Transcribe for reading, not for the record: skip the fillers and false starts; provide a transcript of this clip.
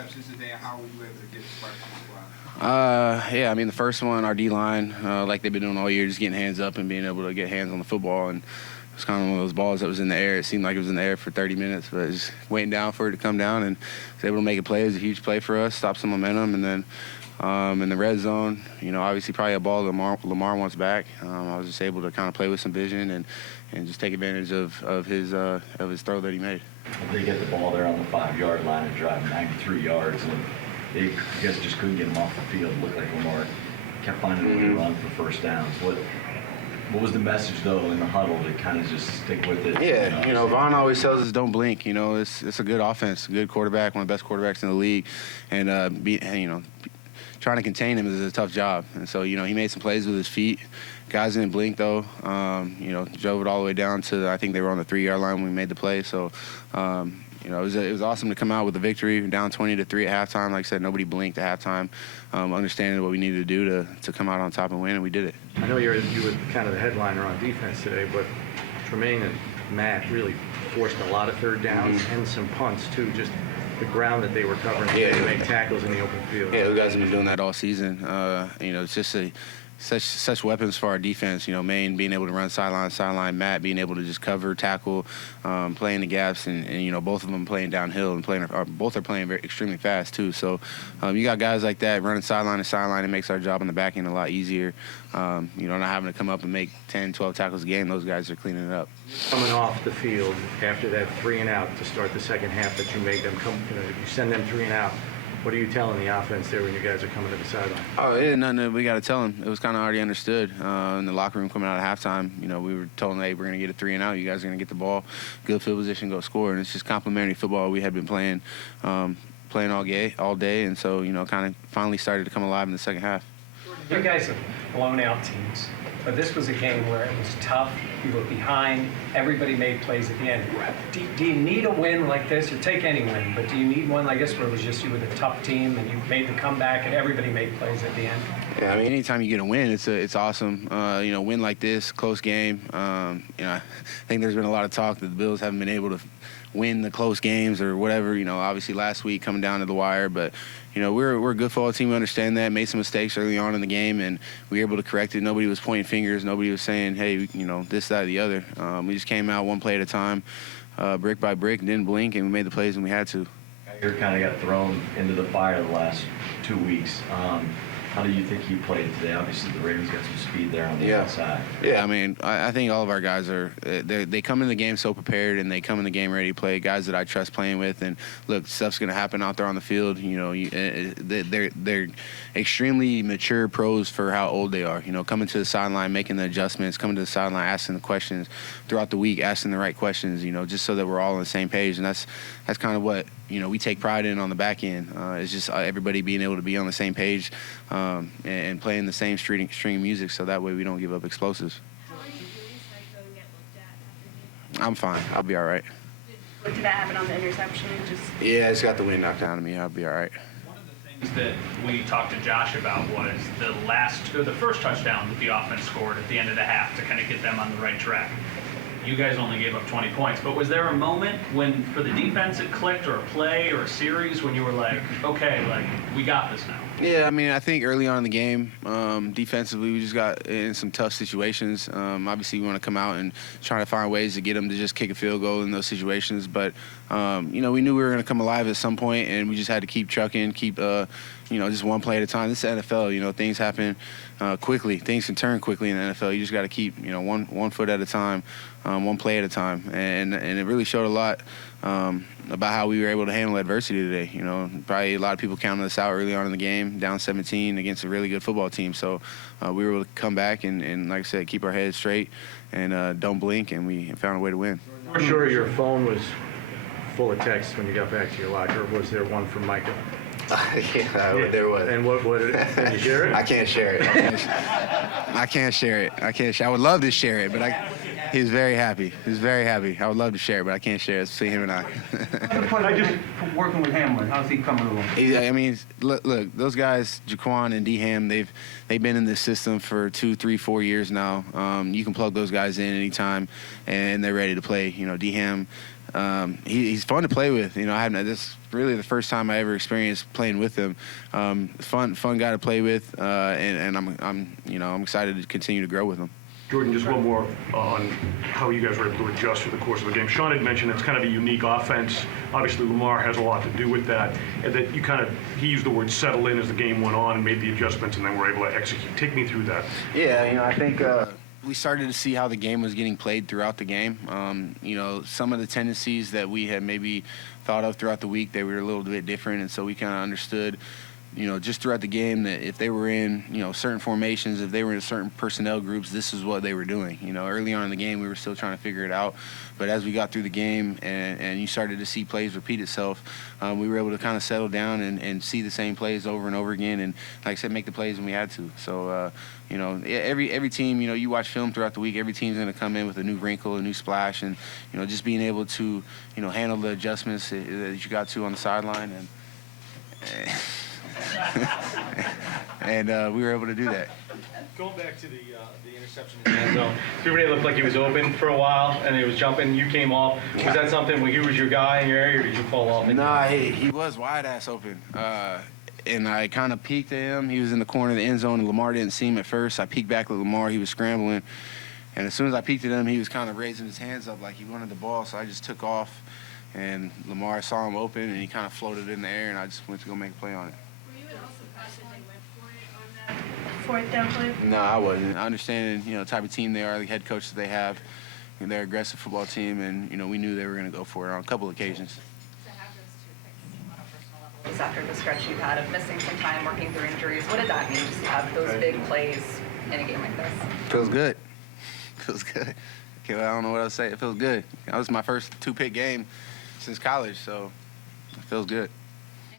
interceptions today, and how were you able to get sparks in the squad? Yeah, I mean, the first one, our D-line, like they've been doing all year, just getting hands up and being able to get hands on the football. And it was kind of one of those balls that was in the air. It seemed like it was in the air for 30 minutes, but just waiting down for it to come down and was able to make a play. It was a huge play for us, stop some momentum. And then in the red zone, obviously probably a ball Lamar wants back. I was just able to kind of play with some vision and just take advantage of his throw that he made. They get the ball there on the 5-yard line and drive 93 yards, and you guys just couldn't get him off the field. It looked like Lamar kept finding a way to run for first downs. What was the message, though, in the huddle to kind of just stick with it? Yeah, Von always tells us don't blink. It's a good offense, a good quarterback, one of the best quarterbacks in the league, and trying to contain him is a tough job. And so, he made some plays with his feet. Guys didn't blink, though. Drove it all the way down to, I think they were on the 3-yard line when we made the play. So, it was awesome to come out with the victory, down 20-3 at halftime. Like I said, nobody blinked at halftime, understanding what we needed to do to come out on top and win, and we did it. I know you were kind of the headliner on defense today, but Tremaine and Matt really forced a lot of third downs and some punts, too, just the ground that they were covering to make tackles in the open field. Yeah, those guys have been doing that all season. It's just such weapons for our defense. Maine being able to run sideline to sideline, Matt being able to just cover, tackle, play in the gaps, and both of them playing downhill and both are playing extremely fast too. So you got guys like that running sideline to sideline. It makes our job on the back end a lot easier. Not having to come up and make 10, 12 tackles a game. Those guys are cleaning it up. Coming off the field after that 3-and-out to start the second half that you made them come, you send them 3-and-out. What are you telling the offense there when you guys are coming to the sideline? Oh, yeah, nothing that we got to tell them. It was kind of already understood in the locker room coming out of halftime. We were told them, hey, we're going to get a 3-and-out. You guys are going to get the ball, good field position, go score. And it's just complimentary football we had been playing all day. And so, kind of finally started to come alive in the second half. You guys have blown out teams, but this was a game where it was tough. You were behind. Everybody made plays at the end. Do you need a win like this? You take any win, but do you need one like this where it was just you with a tough team and you made the comeback and everybody made plays at the end? Yeah, I mean, anytime you get a win, it's awesome. Win like this, close game. I think there's been a lot of talk that the Bills haven't been able to win the close games or whatever. Obviously last week coming down to the wire, but we're a good football team. We understand that. Made some mistakes early on in the game, and we were able to correct it. Nobody was pointing fingers. Nobody was saying, hey, this, that, or the other. We just came out one play at a time, brick by brick, didn't blink, and we made the plays when we had to. You kind of got thrown into the fire the last 2 weeks. How do you think he played today? Obviously, the Ravens got some speed there on the outside. Yeah, I mean, I think all of our guys they come in the game so prepared, and they come in the game ready to play. Guys that I trust playing with, and look, stuff's going to happen out there on the field. They're extremely mature pros for how old they are. Coming to the sideline, making the adjustments, coming to the sideline, asking the questions throughout the week, asking the right questions. Just so that we're all on the same page, and that's kind of what we take pride in on the back end. It's just everybody being able to be on the same page and playing the same string of music, so that way we don't give up explosives. How are you doing so go and get looked at after the game? I'm fine. I'll be all right. What did that happen on the interception? Yeah, it's got the wind knocked down to me. I'll be all right. One of the things that we talked to Josh about was the first touchdown that the offense scored at the end of the half to kind of get them on the right track. You guys only gave up 20 points, but was there a moment when, for the defense, it clicked, or a play or a series when you were like, okay, we got this now? Yeah, I mean, I think early on in the game, defensively, we just got in some tough situations. Obviously, we want to come out and try to find ways to get them to just kick a field goal in those situations. But, we knew we were going to come alive at some point, and we just had to keep trucking, keep, just one play at a time. This is NFL. Things happen quickly. Things can turn quickly in the NFL. You just got to keep, one foot at a time, one play at a time. And it really showed a lot about how we were able to handle adversity today. Probably a lot of people counted us out early on in the game, down 17 against a really good football team. So we were able to come back and like I said, keep our heads straight and don't blink, and we found a way to win. I'm sure your phone was full of texts when you got back to your locker. Was there one from Micah? There was. And what can you share it? I can't share it. I can't share it. I would love to share it, but he was very happy. I would love to share it, but I can't share it. It's between him and I. I just working with Hamlin. How's he coming along? I mean, look, those guys, Jaquan and D-Ham, they've been in this system for 2, 3, 4 years now. You can plug those guys in anytime, and they're ready to play. D-Ham, he's fun to play with. You know, this is really the first time I ever experienced playing with him. Fun guy to play with, and I'm excited to continue to grow with him. Jordan, just one more on how you guys were able to adjust through the course of the game. Sean had mentioned it's kind of a unique offense. Obviously, Lamar has a lot to do with that. And that he used the word settle in as the game went on and made the adjustments and then were able to execute. Take me through that. Yeah, I think we started to see how the game was getting played throughout the game. Some of the tendencies that we had maybe thought of throughout the week, they were a little bit different. And so we kind of understood, just throughout the game that if they were in, certain formations, if they were in certain personnel groups, this is what they were doing. Early on in the game, we were still trying to figure it out. But as we got through the game and you started to see plays repeat itself, we were able to kind of settle down and see the same plays over and over again. And like I said, make the plays when we had to. So, every team, you watch film throughout the week, every team's going to come in with a new wrinkle, a new splash. And, just being able to, handle the adjustments that you got to on the sideline. And we were able to do that. Going back to the interception in the end zone, everybody looked like he was open for a while, and he was jumping. You came off. Was that something when he was your guy in your area, or did you fall off? Nah, he was wide ass open. And I kind of peeked at him. He was in the corner of the end zone, and Lamar didn't see him at first. I peeked back at Lamar. He was scrambling. And as soon as I peeked at him, he was kind of raising his hands up like he wanted the ball. So I just took off, and Lamar saw him open, and he kind of floated in the air, and I just went to go make a play on it. Were you also surprised that they went for it on that fourth down play? No, I wasn't. I understand, the type of team they are, the head coach that they have. They're an aggressive football team, and, we knew they were going to go for it on a couple occasions. To have those two picks on a personal level, just after the stretch you've had of missing some time, working through injuries, what did that mean, just to have those big plays in a game like this? Feels good. Feels good. Okay, well, I don't know what else to say. It feels good. That was my first two-pick game since college, so it feels good.